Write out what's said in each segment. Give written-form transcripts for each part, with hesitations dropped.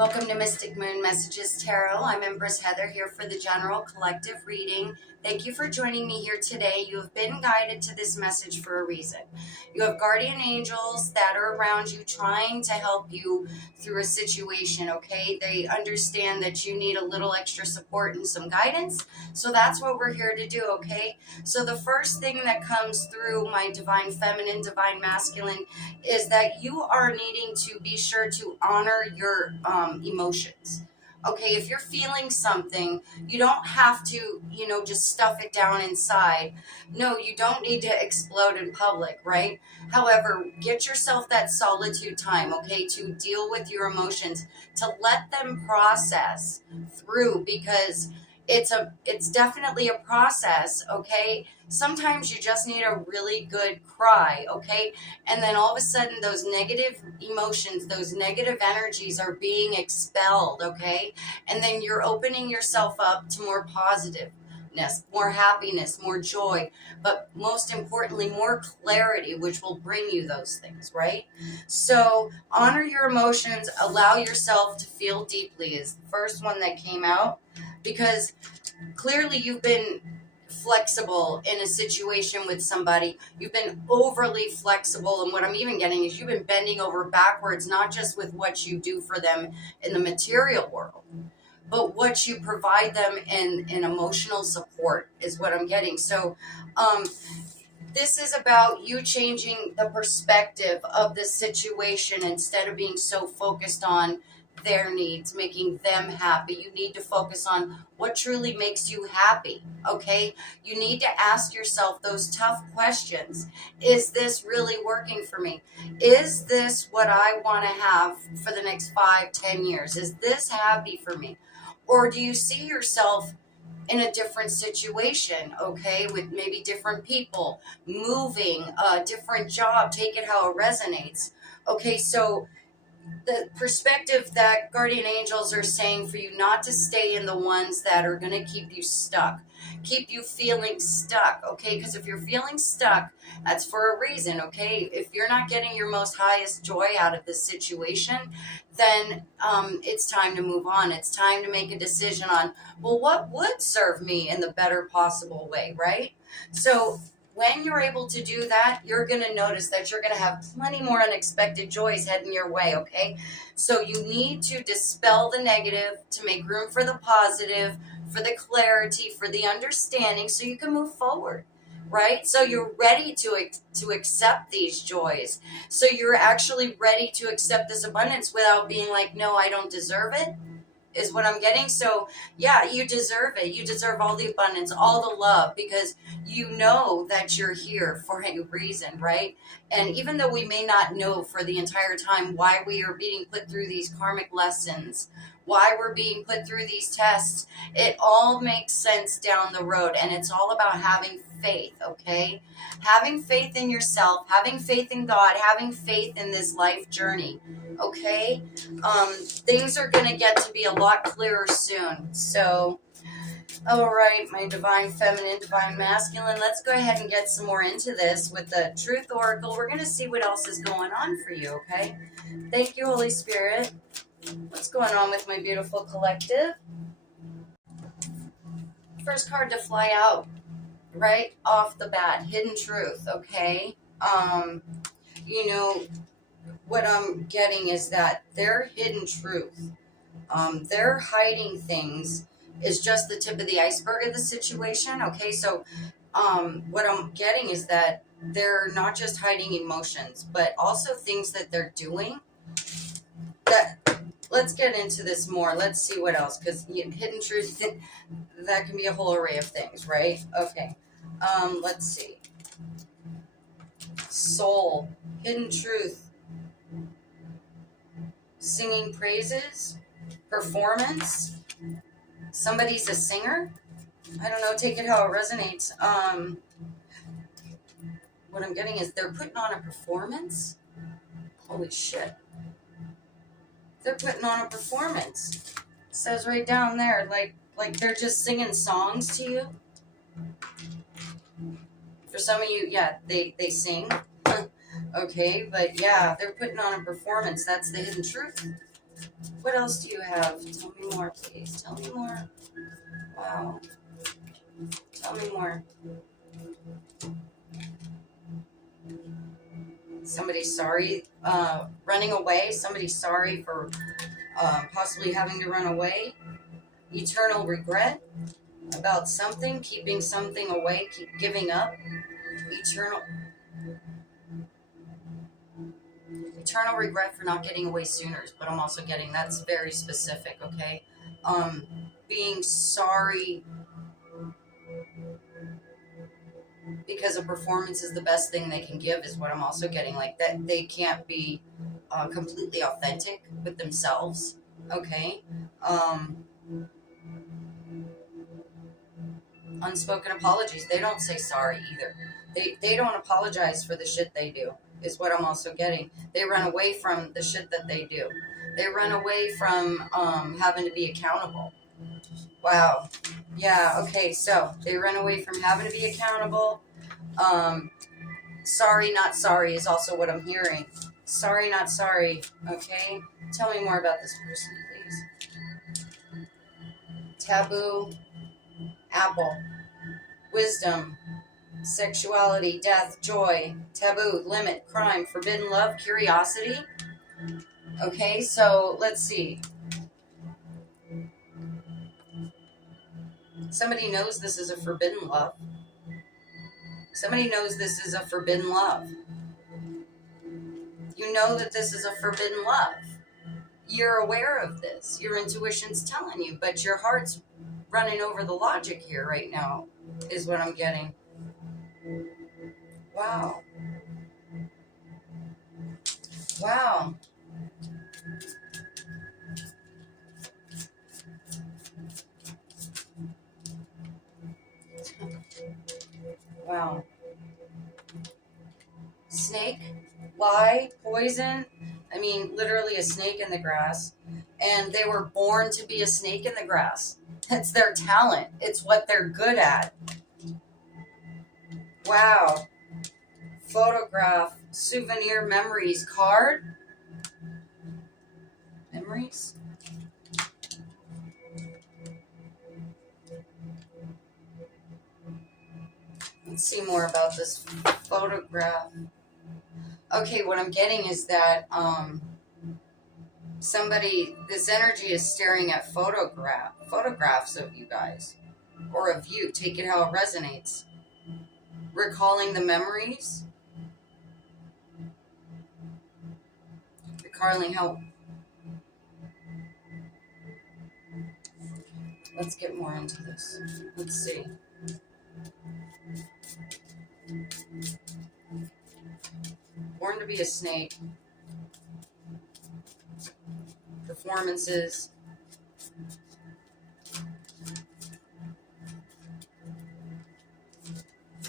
Welcome to Mystic Moon Messages Tarot. I'm Empress Heather here for the general collective reading. Thank you for joining me here today. You have been guided to this message for a reason. You have guardian angels that are around you trying to help you through a situation, okay? They understand that you need a little extra support and some guidance. So that's what we're here to do, okay? So the first thing that comes through my divine feminine, divine masculine is that you are needing to be sure to honor your emotions. Okay, if you're feeling something, you don't have to, just stuff it down inside. No, you don't need to explode in public, right? However, get yourself that solitude time, okay, to deal with your emotions, to let them process through, because it's definitely a process, okay? Sometimes you just need a really good cry, okay? And then all of a sudden those negative emotions, those negative energies are being expelled, okay? And then you're opening yourself up to more positiveness, more happiness, more joy, but most importantly, more clarity, which will bring you those things, right? So honor your emotions, allow yourself to feel deeply is the first one that came out, because clearly you've been flexible in a situation with somebody. You've been overly flexible, and what I'm even getting is you've been bending over backwards, not just with what you do for them in the material world, but what you provide them in emotional support is what I'm getting. So this is about you changing the perspective of the situation. Instead of being so focused on their needs, making them happy, you need to focus on what truly makes you happy, okay? You need to ask yourself those tough questions. Is this really working for me? Is this what I want to have for the next 5-10 years? Is this happy for me? Or do you see yourself in a different situation, okay, with maybe different people, moving, a different job, take it how it resonates. Okay, so the perspective that guardian angels are saying for you not to stay in the ones that are going to keep you stuck, keep you feeling stuck, okay? Because if you're feeling stuck, that's for a reason, okay? If you're not getting your most highest joy out of this situation, then it's time to move on. It's time to make a decision on, well, what would serve me in the better possible way, right? So when you're able to do that, you're going to notice that you're going to have plenty more unexpected joys heading your way, okay? So you need to dispel the negative to make room for the positive, for the clarity, for the understanding, so you can move forward, right? So you're ready to accept these joys. So you're actually ready to accept this abundance without being like, no, I don't deserve it, is what I'm getting. So yeah, you deserve it. You deserve all the abundance, all the love, because you know that you're here for a reason, right? And even though we may not know for the entire time why we are being put through these karmic lessons, why we're being put through these tests, it all makes sense down the road. And it's all about having faith, okay? Having faith in yourself, having faith in God, having faith in this life journey, okay? Things are going to get to be a lot clearer soon. So, all right, my divine feminine, divine masculine, let's go ahead and get some more into this with the Truth Oracle. We're going to see what else is going on for you, okay? Thank you, Holy Spirit. What's going on with my beautiful collective? First card to fly out right off the bat, Hidden Truth, okay? What I'm getting is that their hidden truth, they're hiding things, is just the tip of the iceberg of the situation, okay? So what I'm getting is that they're not just hiding emotions, but also things that they're doing. Let's get into this more. Let's see what else, because hidden truth, that can be a whole array of things, right? Okay, let's see. Soul, hidden truth, singing praises, performance. Somebody's a singer. I don't know, take it how it resonates. What I'm getting is they're putting on a performance. Holy shit. They're putting on a performance. It says right down there, like they're just singing songs to you. For some of you, yeah, they sing. Okay, but yeah, they're putting on a performance. That's the hidden truth. What else do you have? Tell me more, please. Tell me more. Wow. Tell me more. Somebody sorry, running away. Somebody sorry for possibly having to run away. Eternal regret about something, keeping something away, keep giving up. Eternal regret for not getting away sooner, but I'm also getting that's very specific, okay? Being sorry because a performance is the best thing they can give is what I'm also getting, like that they can't be completely authentic with themselves, okay? Unspoken apologies, they don't say sorry either. They don't apologize for the shit they do is what I'm also getting. They run away from the shit that they do. They run away from having to be accountable. Wow. Yeah, okay, so they run away from having to be accountable. Sorry, not sorry is also what I'm hearing. Sorry, not sorry, okay? Tell me more about this person, please. Taboo, apple, wisdom, sexuality, death, joy, taboo, limit, crime, forbidden love, curiosity. Okay, so let's see. Somebody knows this is a forbidden love. Somebody knows this is a forbidden love. You know that this is a forbidden love. You're aware of this. Your intuition's telling you, but your heart's running over the logic here right now, is what I'm getting. Wow. Wow. Wow. Snake, lie, poison. I mean, literally a snake in the grass. And they were born to be a snake in the grass. It's their talent. It's what they're good at. Wow. Photograph, souvenir, memories, card. Memories. Let's see more about this photograph. Okay, what I'm getting is that this energy is staring at photographs of you guys, or of you. Take it how it resonates. Recalling the memories. Recalling how. Let's get more into this. Let's see. Born to be a snake. Performances.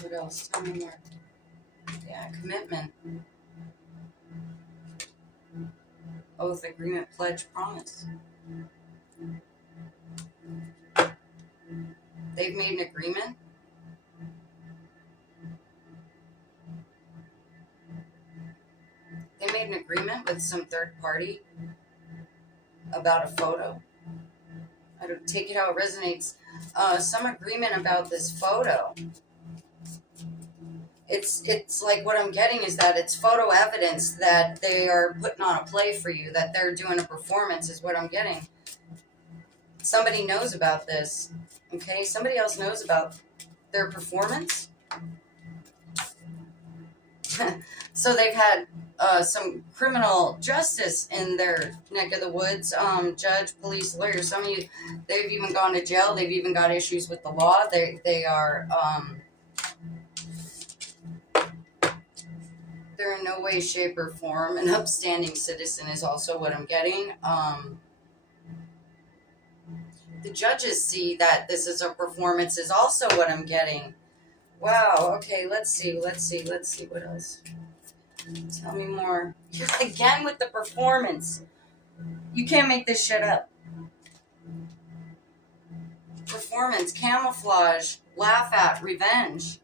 What else? Tell me more. Yeah, commitment. Oath, agreement, pledge, promise. They've made an agreement. They made an agreement with some third party about a photo. I don't take it how it resonates. Some agreement about this photo. It's like what I'm getting is that it's photo evidence that they are putting on a play for you, that they're doing a performance is what I'm getting. Somebody knows about this. Okay, somebody else knows about their performance. So they've had some criminal justice in their neck of the woods. Judge, police, lawyer. Some of you, they've even gone to jail. They've even got issues with the law. They are they're in no way, shape, or form an upstanding citizen is also what I'm getting. The judges see that this is a performance is also what I'm getting. Wow. Okay. Let's see what else. Tell me more. Again with the performance. You can't make this shit up. Performance, camouflage, laugh at, revenge,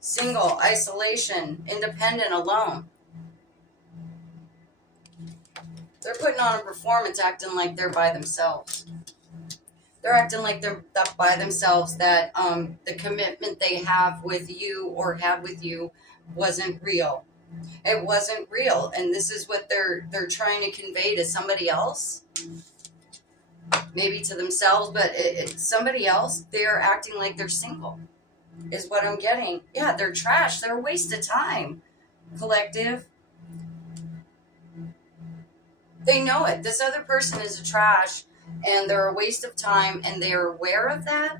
single, isolation, independent, alone. They're putting on a performance, acting like they're by themselves. They're acting like they're by themselves, that the commitment they have with you or had with you wasn't real. It wasn't real, and this is what they're trying to convey to somebody else, maybe to themselves, but somebody else. They're acting like they're single, is what I'm getting. Yeah, they're trash. They're a waste of time, collective. They know it. This other person is a trash, and they're a waste of time, and they're aware of that.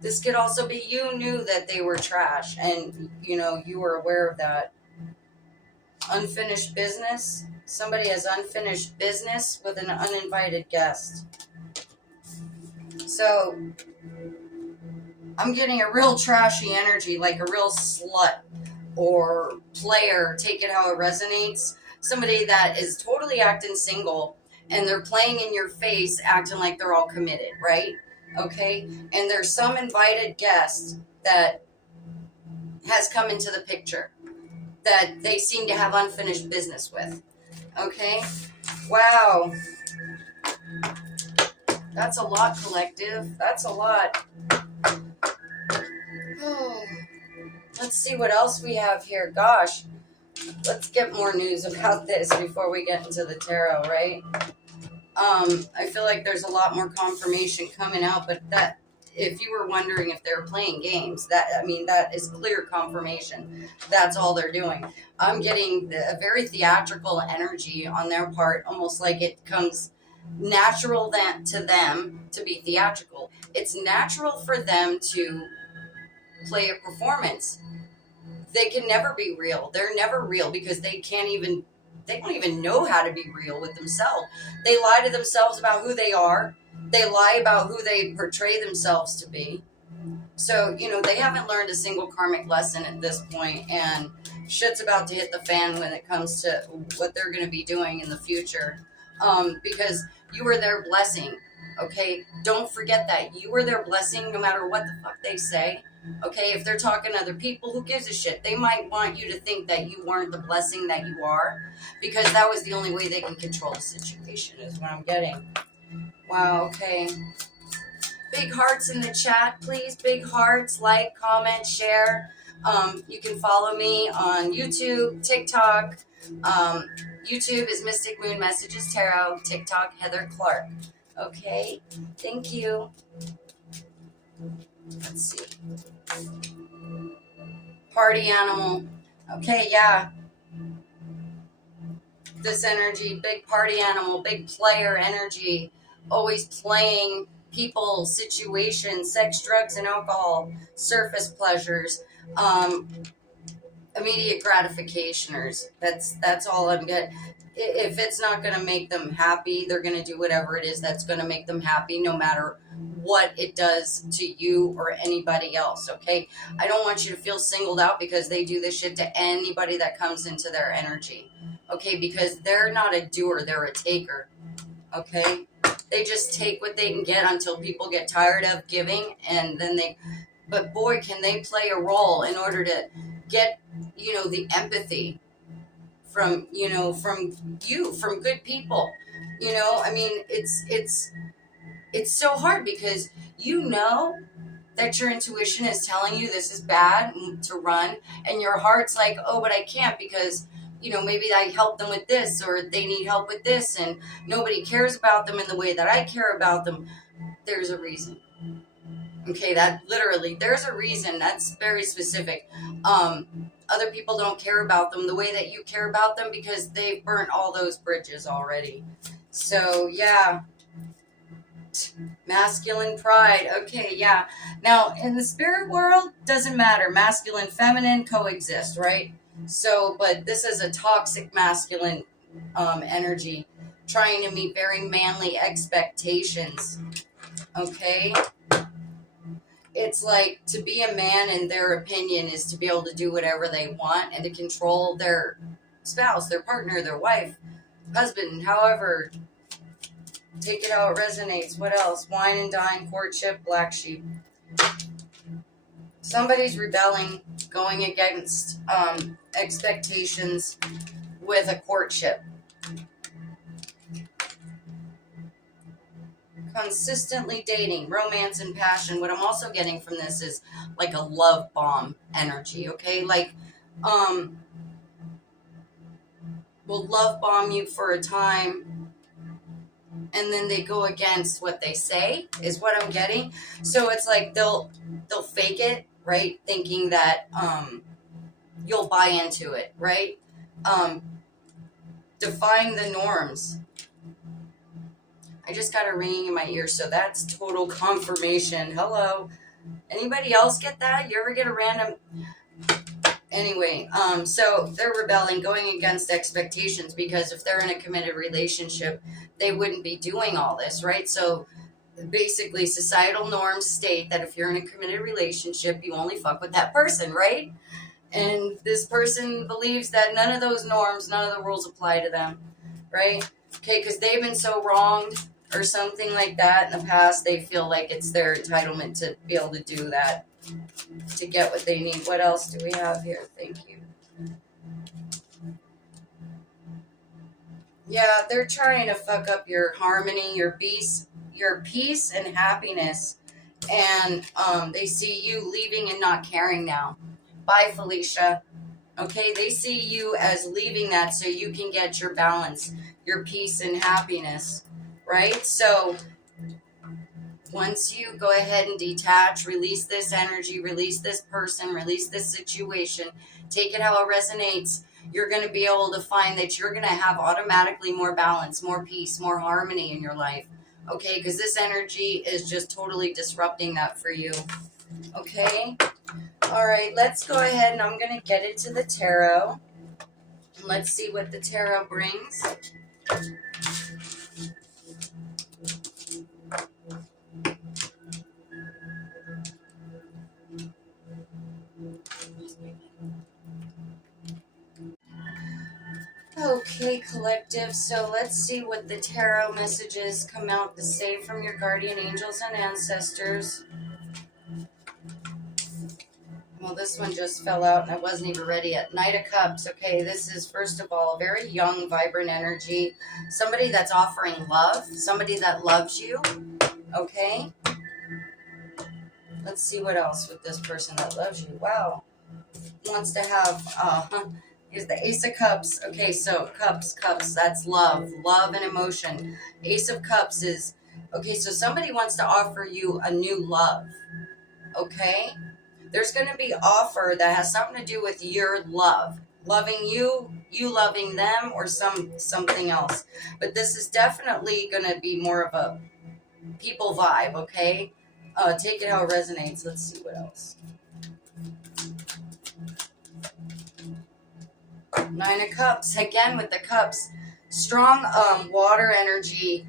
This could also be you knew that they were trash, and you were aware of that. Unfinished business. Somebody has unfinished business with an uninvited guest. So I'm getting a real trashy energy, like a real slut or player. Take it how it resonates. Somebody that is totally acting single, and they're playing in your face, acting like they're all committed, right? Okay? And there's some invited guest that has come into the picture that they seem to have unfinished business with. Okay? Wow. That's a lot, collective. That's a lot. Oh. Let's see what else we have here. Gosh. Let's get more news about this before we get into the tarot, right? I feel like there's a lot more confirmation coming out, but that, if you were wondering if they're playing games, that is clear confirmation. That's all they're doing. I'm getting a very theatrical energy on their part, almost like it comes natural to them to be theatrical. It's natural for them to play a performance. They can never be real. They're never real because they don't even know how to be real with themselves. They lie to themselves about who they are. They lie about who they portray themselves to be. So, they haven't learned a single karmic lesson at this point, and shit's about to hit the fan when it comes to what they're going to be doing in the future. Because you were their blessing, okay? Don't forget that. You were their blessing no matter what the fuck they say. Okay, if they're talking to other people, who gives a shit? They might want you to think that you weren't the blessing that you are, because that was the only way they can control the situation, is what I'm getting. Wow, okay. Big hearts in the chat, please. Big hearts, like, comment, share. You can follow me on YouTube, TikTok. YouTube is Mystic Moon Messages Tarot. TikTok, Heather Clark. Okay, thank you. Let's see. Party animal. Okay, yeah. This energy, big party animal, big player energy, always playing people, situations, sex, drugs, and alcohol, surface pleasures, immediate gratificationers. That's all I'm getting. If it's not going to make them happy, they're going to do whatever it is that's going to make them happy, no matter what it does to you or anybody else, okay? I don't want you to feel singled out because they do this shit to anybody that comes into their energy, okay? Because they're not a doer, they're a taker, okay? They just take what they can get until people get tired of giving, and then but boy, can they play a role in order to get, the empathy from good people. It's so hard because that your intuition is telling you this is bad to run, and your heart's like, oh, but I can't because maybe I help them with this, or they need help with this, and nobody cares about them in the way that I care about them. There's a reason. Okay, that literally, there's a reason. That's very specific. Other people don't care about them the way that you care about them because they've burnt all those bridges already. So, yeah. Masculine pride. Okay, yeah. Now, in the spirit world, doesn't matter. Masculine, feminine coexist, right? So, but this is a toxic masculine energy trying to meet very manly expectations. Okay? It's like, to be a man, in their opinion, is to be able to do whatever they want and to control their spouse, their partner, their wife, husband, however. Take it how it resonates. What else? Wine and dine, courtship, black sheep. Somebody's rebelling, going against expectations with a courtship. consistently dating, romance and passion. What I'm also getting from this is like a love bomb energy, okay? Like, will love bomb you for a time, and then they go against what they say, is what I'm getting. So it's like they'll fake it, right? Thinking that you'll buy into it, right? Defying the norms. I just got a ringing in my ear, so that's total confirmation. Hello. Anybody else get that? You ever get a random... Anyway, so they're rebelling, going against expectations, because if they're in a committed relationship, they wouldn't be doing all this, right? So basically, societal norms state that if you're in a committed relationship, you only fuck with that person, right? And this person believes that none of those norms, none of the rules apply to them, right? Okay, because they've been so wronged or something like that in the past, they feel like it's their entitlement to be able to do that, to get what they need. What else do we have here? Thank you. Yeah, they're trying to fuck up your harmony, your peace and happiness. And they see you leaving and not caring now. Bye, Felicia. Okay, they see you as leaving that so you can get your balance, your peace and happiness, right? So once you go ahead and detach, release this energy, release this person, release this situation, take it how it resonates, you're going to be able to find that you're going to have automatically more balance, more peace, more harmony in your life. Okay, because this energy is just totally disrupting that for you. Okay? All right, let's go ahead and I'm going to get into the tarot. Let's see what the tarot brings. Okay, collective, so let's see what the tarot messages come out to say from your guardian angels and ancestors. Well, this one just fell out and I wasn't even ready yet. Knight of Cups. Okay, this is, first of all, a very young, vibrant energy. Somebody that's offering love. Somebody that loves you. Okay? Let's see what else with this person that loves you. Wow. Wants to have... Here's the Ace of Cups. Okay, so cups, that's love and emotion. Ace of Cups is, okay, so somebody wants to offer you a new love, okay? There's going to be offer that has something to do with your love, loving you, you loving them, or something else. But this is definitely going to be more of a people vibe, okay? Take it how it resonates. Let's see what else. Nine of Cups, again with the cups, strong water energy,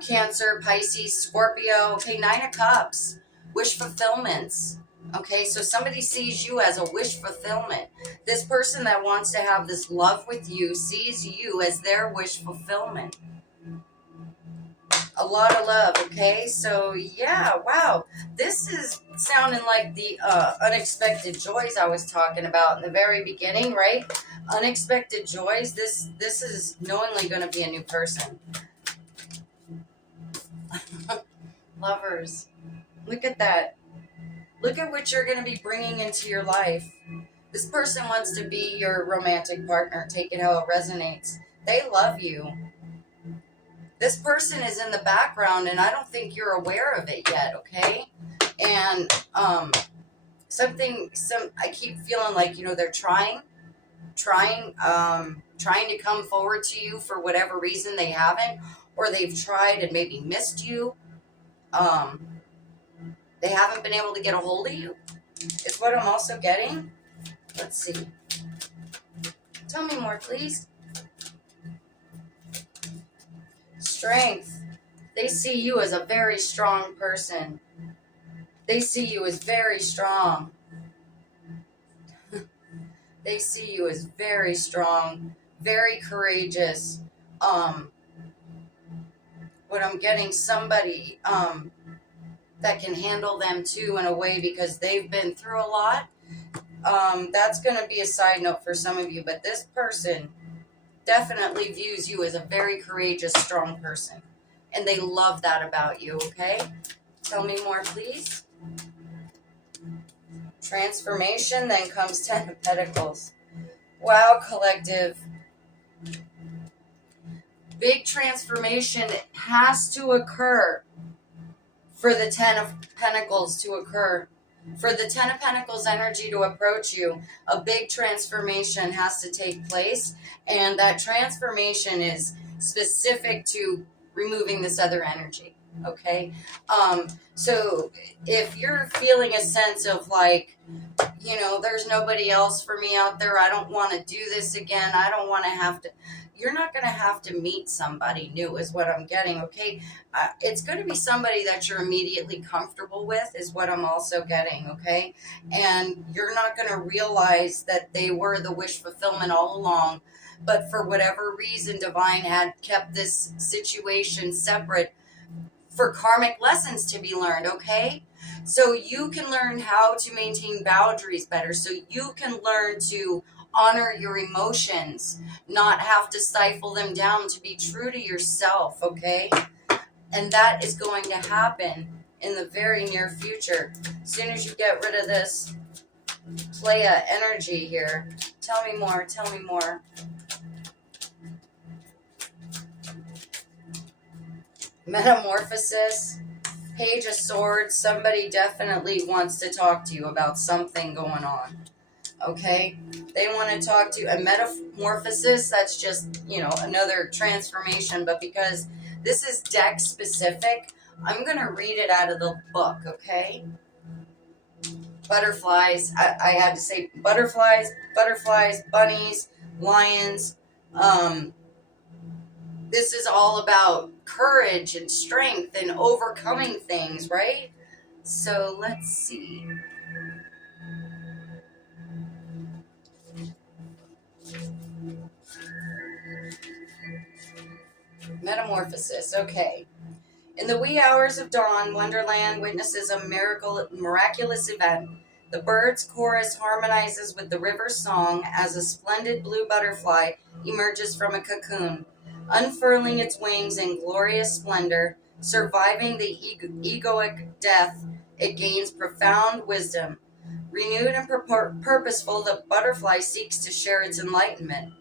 Cancer, Pisces, Scorpio. Okay, Nine of Cups, wish fulfillments. Okay, so somebody sees you as a wish fulfillment. This person that wants to have this love with you sees you as their wish fulfillment. A lot of love, okay? So, yeah, wow. This is sounding like the unexpected joys I was talking about in the very beginning, right? Unexpected joys. This is knowingly going to be a new person. Lovers. Look at that. Look at what you're going to be bringing into your life. This person wants to be your romantic partner. Take it how it resonates. They love you. This person is in the background, and I don't think you're aware of it yet, okay? And I keep feeling like, you know, they're trying to come forward to you for whatever reason they haven't, or they've tried and maybe missed you. They haven't been able to get a hold of you, is what I'm also getting. Let's see. Tell me more, please. Strength. They see you as a very strong person. They see you as very strong. They see you as very strong, very courageous. What I'm getting, somebody that can handle them too in a way, because they've been through a lot. That's going to be a side note for some of you, but this person definitely views you as a very courageous, strong person. and they love that about you, okay? Tell me more, please. Transformation, then comes 10 of Pentacles. Wow, collective. Big transformation has to occur for the 10 of Pentacles to occur. For the 10 of Pentacles energy to approach you, a big transformation has to take place. And that transformation is specific to removing this other energy. Okay? So if you're feeling a sense of like, you know, there's nobody else for me out there, I don't want to do this again, I don't want to have to, you're not going to have to meet somebody new is what I'm getting, okay? It's going to be somebody that you're immediately comfortable with is what I'm also getting, okay? And you're not going to realize that they were the wish fulfillment all along, but for whatever reason, Divine had kept this situation separate for karmic lessons to be learned, okay? So you can learn how to maintain boundaries better, so you can learn to honor your emotions, not have to stifle them down, to be true to yourself, okay? And that is going to happen in the very near future. As soon as you get rid of this playa energy here. Tell me more, tell me more. Metamorphosis, Page of Swords, somebody definitely wants to talk to you about something going on. Okay, they want to talk to you. A metamorphosis, that's just, you know, another transformation, but because this is deck specific, I'm going to read it out of the book, okay? Butterflies, I had to say butterflies, bunnies, lions. This is all about courage and strength and overcoming things, right? So let's see. Metamorphosis, okay. In the wee hours of dawn, Wonderland witnesses a miraculous event. The birds' chorus harmonizes with the river's song as a splendid blue butterfly emerges from a cocoon, unfurling its wings in glorious splendor. Surviving the egoic death, it gains profound wisdom. Renewed and purposeful, the butterfly seeks to share its enlightenment.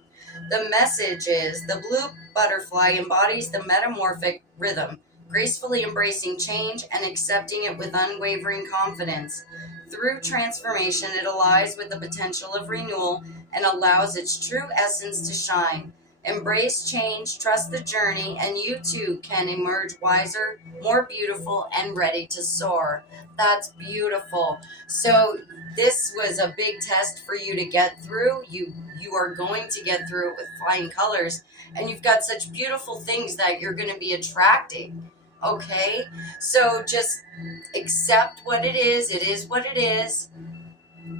The message is the blue butterfly embodies the metamorphic rhythm, gracefully embracing change and accepting it with unwavering confidence. Through transformation, it aligns with the potential of renewal and allows its true essence to shine. Embrace change, trust the journey, and you too can emerge wiser, more beautiful, and ready to soar. That's beautiful. So this was a big test for you to get through. You are going to get through it with flying colors, and you've got such beautiful things that you're going to be attracting. Okay? So just accept what it is. It is what it is.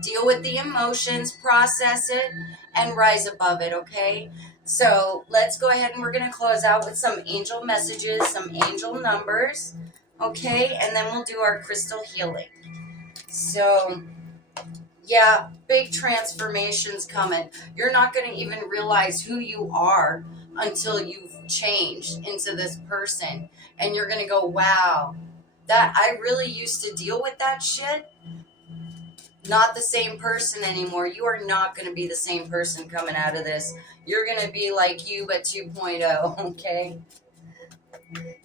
Deal with the emotions, process it, and rise above it, okay? So let's go ahead and we're going to close out with some angel messages, some angel numbers, okay? And then we'll do our crystal healing. So, yeah, big transformations coming. You're not going to even realize who you are until you've changed into this person. And you're going to go, wow, that I really used to deal with that shit. Not the same person anymore. You are not going to be the same person coming out of this. You're going to be like you, but 2.0, okay?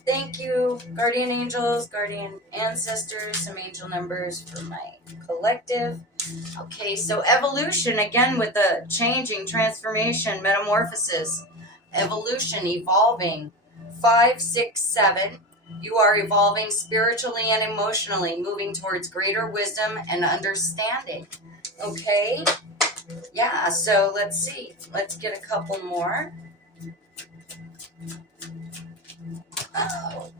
Thank you, guardian angels, guardian ancestors, some angel numbers for my collective. Okay, so evolution, again with the changing, transformation, metamorphosis, evolution, evolving. 5, 6, 7. You are evolving spiritually and emotionally, moving towards greater wisdom and understanding. Okay? Yeah, so let's see. Let's get a couple more. Oh.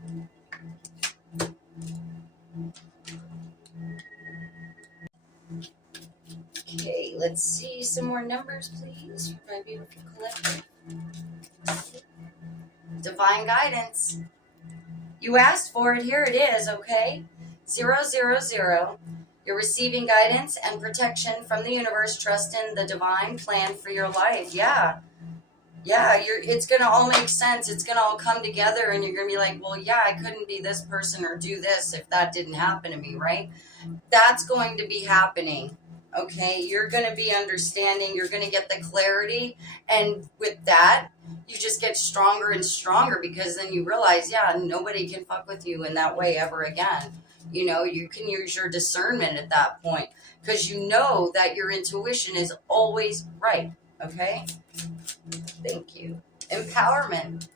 Okay, let's see some more numbers, please, for my beautiful collective. Divine guidance. You asked for it, here it is, okay? 000. You're receiving guidance and protection from the universe. Trust in the divine plan for your life. Yeah. yeah, it's going to all make sense. It's going to all come together and you're going to be like, well, yeah, I couldn't be this person or do this if that didn't happen to me, right? That's going to be happening. Okay, you're going to be understanding, you're going to get the clarity, and with that, you just get stronger and stronger because then you realize, yeah, nobody can fuck with you in that way ever again. You know, you can use your discernment at that point because you know that your intuition is always right. Okay, thank you. Empowerment.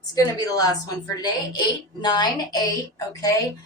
It's going to be the last one for today. 898. Okay.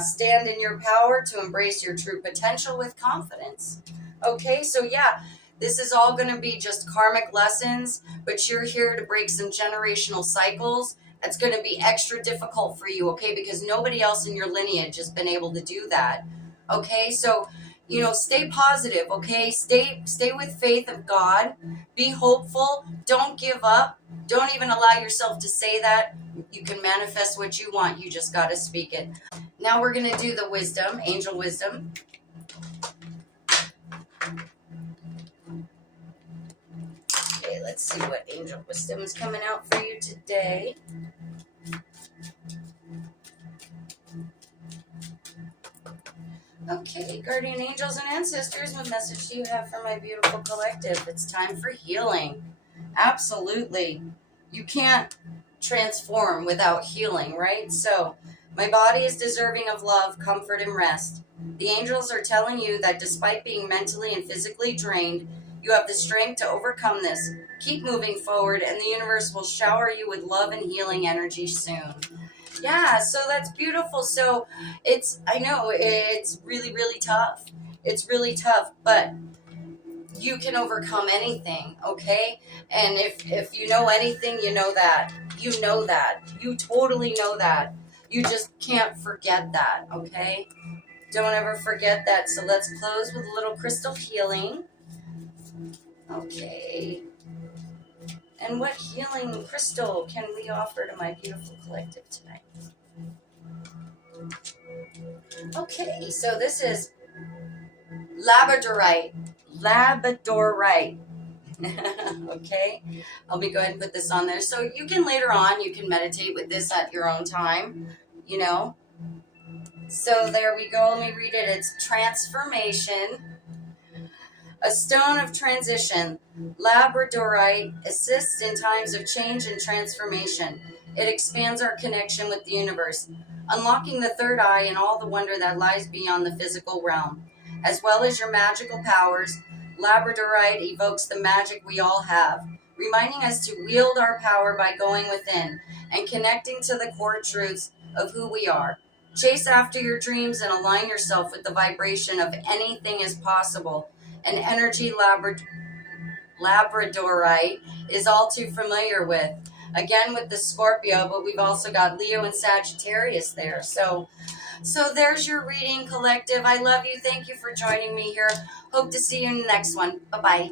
Stand in your power to embrace your true potential with confidence. Okay, so yeah, this is all going to be just karmic lessons, but you're here to break some generational cycles. It's going to be extra difficult for you, okay, because nobody else in your lineage has been able to do that. Okay, so you know, stay positive, okay? Stay with faith of God. Be hopeful. Don't give up. Don't even allow yourself to say that. You can manifest what you want. You just got to speak it. Now we're going to do the wisdom, angel wisdom. Okay, let's see what angel wisdom is coming out for you today. Okay, guardian angels and ancestors, what message do you have for my beautiful collective? It's time for healing. Absolutely. You can't transform without healing, right? So, my body is deserving of love, comfort, and rest. The angels are telling you that despite being mentally and physically drained, you have the strength to overcome this. Keep moving forward, and the universe will shower you with love and healing energy soon. Yeah, so that's beautiful. So I know it's really, really tough. It's really tough, but you can overcome anything, okay? And if you know anything, you know that. You know that. You totally know that. You just can't forget that, okay? Don't ever forget that. So let's close with a little crystal healing. Okay. And what healing crystal can we offer to my beautiful collective tonight? Okay, so this is labradorite. Labradorite. Okay, I'll be go ahead and put this on there. So you can later on, you can meditate with this at your own time, you know. So there we go. Let me read it. It's transformation. A stone of transition. Labradorite assists in times of change and transformation. It expands our connection with the universe, unlocking the third eye and all the wonder that lies beyond the physical realm. As well as your magical powers, Labradorite evokes the magic we all have, reminding us to wield our power by going within and connecting to the core truths of who we are. Chase after your dreams and align yourself with the vibration of anything is possible. An energy Labradorite is all too familiar with. Again with the Scorpio, but we've also got Leo and Sagittarius there. So there's your reading, collective. I love you. Thank you for joining me here. Hope to see you in the next one. Bye-bye.